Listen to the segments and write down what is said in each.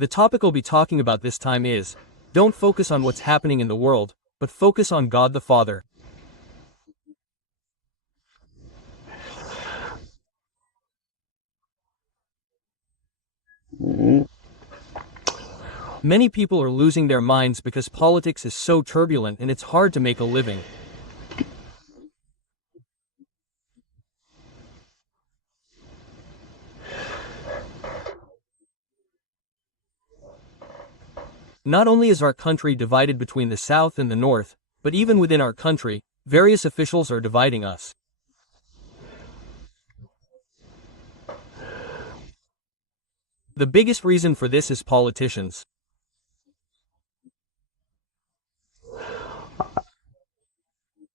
The topic I'll be talking about this time is, don't focus on what's happening in the world, but focus on God the Father. Many people are losing their minds because politics is so turbulent and it's hard to make a living. Not only is our country divided between the South and the North, but even within our country, various officials are dividing us. The biggest reason for this is politicians.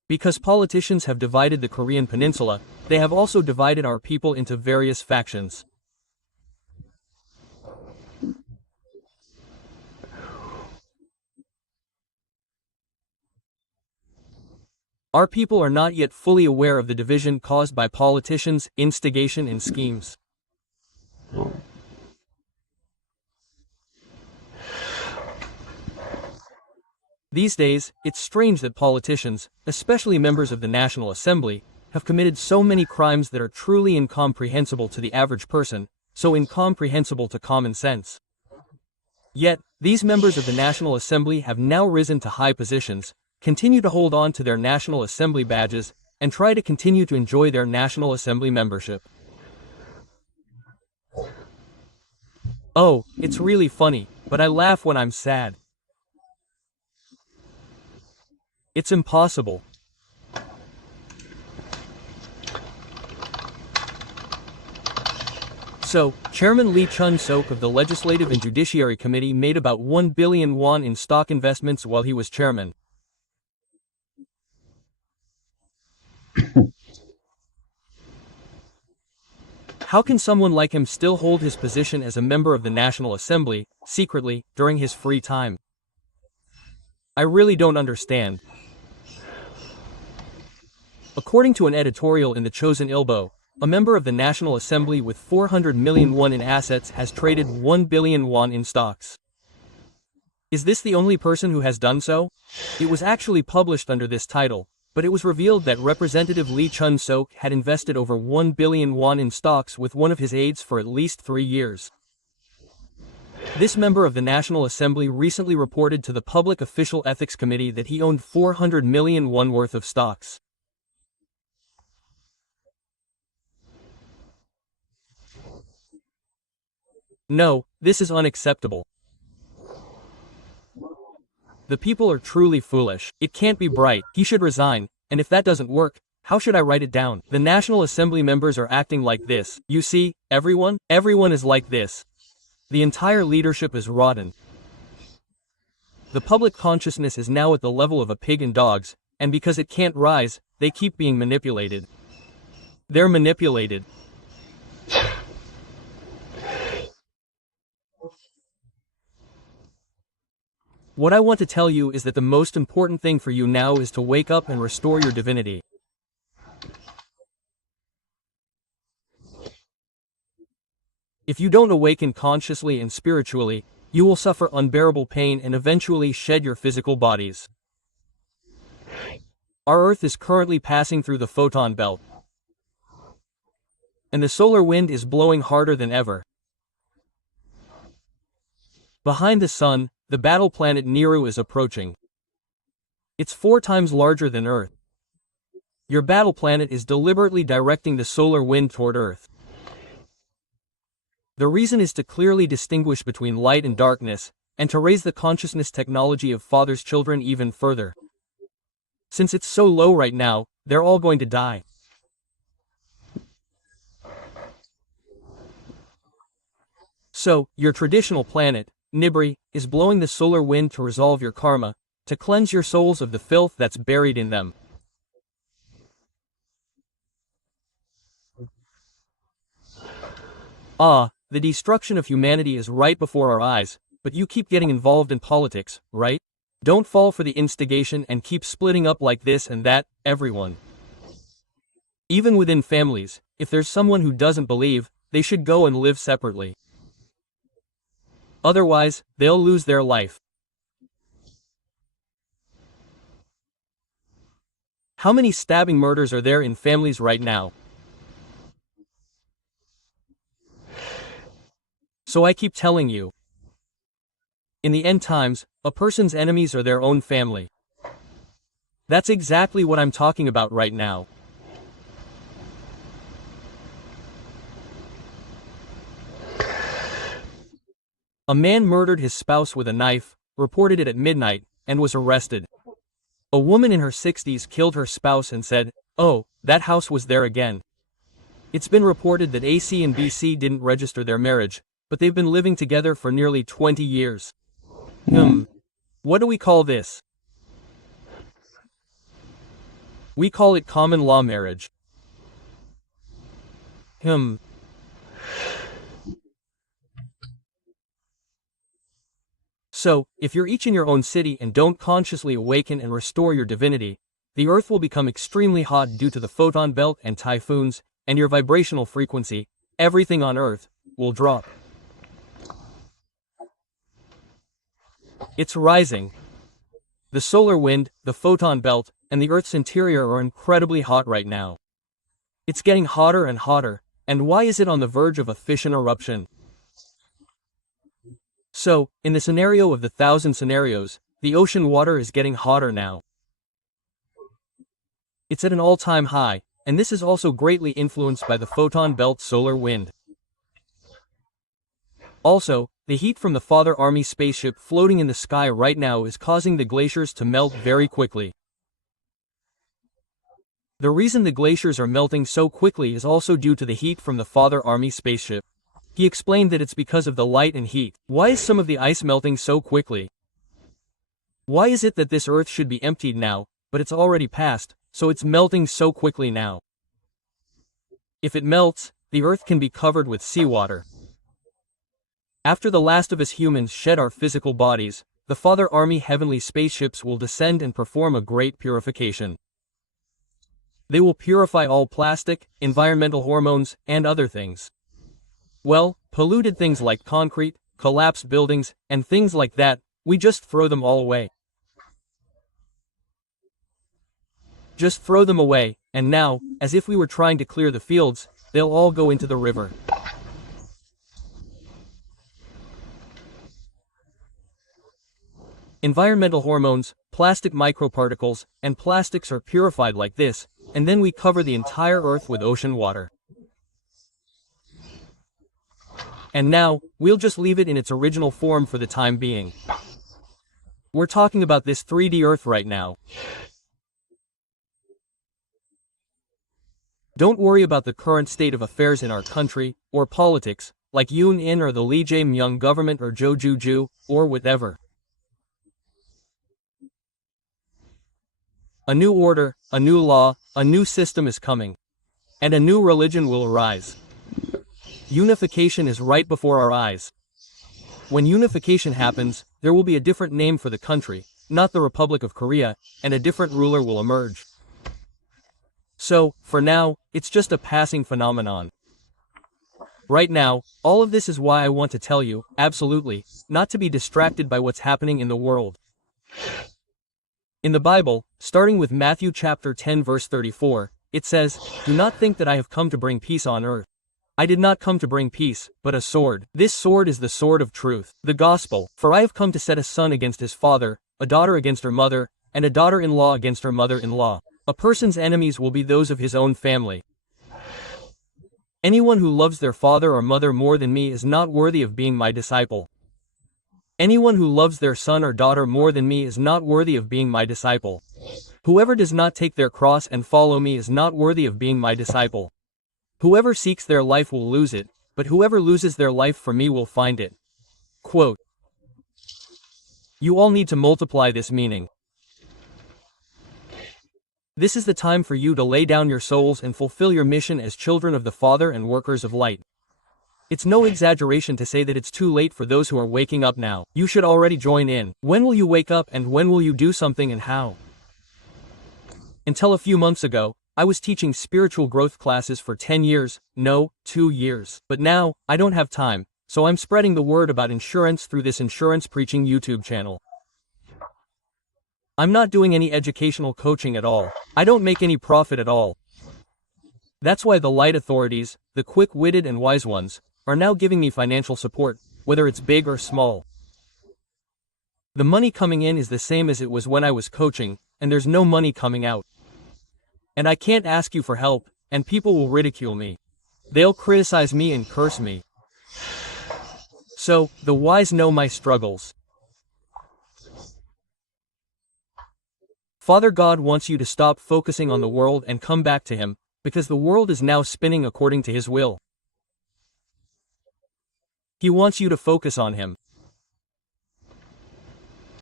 Because politicians have divided the Korean peninsula, they have also divided our people into various factions. Our people are not yet fully aware of the division caused by politicians' instigation and schemes. These days, it's strange that politicians, especially members of the National Assembly, have committed so many crimes that are truly incomprehensible to the average person, so incomprehensible to common sense. Yet, these members of the National Assembly have now risen to high positions, continue to hold on to their National Assembly badges, and try to continue to enjoy their National Assembly membership. Oh, it's really funny, but I laugh when I'm sad. It's impossible. So, Chairman Lee Chun-sok of the Legislative and Judiciary Committee made about 1 billion won in stock investments while he was chairman. How can someone like him still hold his position as a member of the National Assembly, secretly, during his free time? I really don't understand. According to an editorial in the Chosun Ilbo, a member of the National Assembly with 400 million won in assets has traded 1 billion won in stocks. Is this the only person who has done so? It was actually published under this title, but it was revealed that Representative Lee Chun-sok had invested over 1 billion won in stocks with one of his aides for at least 3 years. This member of the National Assembly recently reported to the Public Official Ethics Committee that he owned 400 million won worth of stocks. No, this is unacceptable. The people are truly foolish. It can't be bright. He should resign, and if that doesn't work, how should I write it down? The National Assembly members are acting like this. You see, everyone is like this. The entire leadership is rotten. The public consciousness is now at the level of a pig and dogs, and because it can't rise, they keep being manipulated. They're manipulated. What I want to tell you is that the most important thing for you now is to wake up and restore your divinity. If you don't awaken consciously and spiritually, you will suffer unbearable pain and eventually shed your physical bodies. Our Earth is currently passing through the photon belt, and the solar wind is blowing harder than ever. Behind the Sun, the battle planet Nibiru is approaching. It's 4 times larger than Earth. Your battle planet is deliberately directing the solar wind toward Earth. The reason is to clearly distinguish between light and darkness, and to raise the consciousness technology of Father's children even further. Since it's so low right now, they're all going to die. So, your traditional planet, Nibiru, is blowing the solar wind to resolve your karma, to cleanse your souls of the filth that's buried in them. The destruction of humanity is right before our eyes, but you keep getting involved in politics, right? Don't fall for the instigation and keep splitting up like this and that, everyone. Even within families, if there's someone who doesn't believe, they should go and live separately. Otherwise, they'll lose their life. How many stabbing murders are there in families right now? So I keep telling you. In the end times, a person's enemies are their own family. That's exactly what I'm talking about right now. A man murdered his spouse with a knife, reported it at midnight, and was arrested. A woman in her 60s killed her spouse and said, "Oh, that house was there again." It's been reported that AC and BC didn't register their marriage, but they've been living together for nearly 20 years. What do we call this? We call it common law marriage. So, if you're each in your own city and don't consciously awaken and restore your divinity, the earth will become extremely hot due to the photon belt and typhoons, and your vibrational frequency, everything on earth, will drop. It's rising. The solar wind, the photon belt, and the Earth's interior are incredibly hot right now. It's getting hotter and hotter, and why is it on the verge of a fission eruption? So, in the scenario of the 1,000 scenarios, the ocean water is getting hotter now. It's at an all-time high, and this is also greatly influenced by the photon belt solar wind. Also, the heat from the Father Army spaceship floating in the sky right now is causing the glaciers to melt very quickly. The reason the glaciers are melting so quickly is also due to the heat from the Father Army spaceship. He explained that it's because of the light and heat. Why is some of the ice melting so quickly? Why is it that this Earth should be emptied now, but it's already passed, so it's melting so quickly now? If it melts, the Earth can be covered with seawater. After the last of us humans shed our physical bodies, the Father Army heavenly spaceships will descend and perform a great purification. They will purify all plastic, environmental hormones, and other things. Well, polluted things like concrete, collapsed buildings, and things like that, we just throw them all away. Just throw them away, and now, as if we were trying to clear the fields, they'll all go into the river. Environmental hormones, plastic microparticles, and plastics are purified like this, and then we cover the entire Earth with ocean water. And now, we'll just leave it in its original form for the time being. We're talking about this 3D Earth right now. Don't worry about the current state of affairs in our country, or politics, like Yoon In or the Lee Jae-myung government or Jo Ju-ju, or whatever. A new order, a new law, a new system is coming. And a new religion will arise. Unification is right before our eyes. When unification happens, there will be a different name for the country, not the Republic of Korea, and a different ruler will emerge. So, for now, it's just a passing phenomenon. Right now, all of this is why I want to tell you, absolutely, not to be distracted by what's happening in the world. In the Bible, starting with Matthew chapter 10 verse 34, it says, "Do not think that I have come to bring peace on earth. I did not come to bring peace, but a sword. This sword is the sword of truth, the gospel. For I have come to set a son against his father, a daughter against her mother, and a daughter-in-law against her mother-in-law. A person's enemies will be those of his own family. Anyone who loves their father or mother more than me is not worthy of being my disciple. Anyone who loves their son or daughter more than me is not worthy of being my disciple. Whoever does not take their cross and follow me is not worthy of being my disciple. Whoever seeks their life will lose it, but whoever loses their life for me will find it." Quote. You all need to multiply this meaning. This is the time for you to lay down your souls and fulfill your mission as children of the Father and workers of light. It's no exaggeration to say that it's too late for those who are waking up now. You should already join in. When will you wake up and when will you do something and how? Until a few months ago, I was teaching spiritual growth classes for 10 years, no, 2 years. But now, I don't have time, So I'm spreading the word about insurance through this insurance preaching YouTube channel. I'm not doing any educational coaching at all. I don't make any profit at all. That's why the light authorities, the quick-witted and wise ones, are now giving me financial support, whether it's big or small. The money coming in is the same as it was when I was coaching, and there's no money coming out. And I can't ask you for help, and people will ridicule me. They'll criticize me and curse me. So, the wise know my struggles. Father God wants you to stop focusing on the world and come back to Him, because the world is now spinning according to His will. He wants you to focus on Him.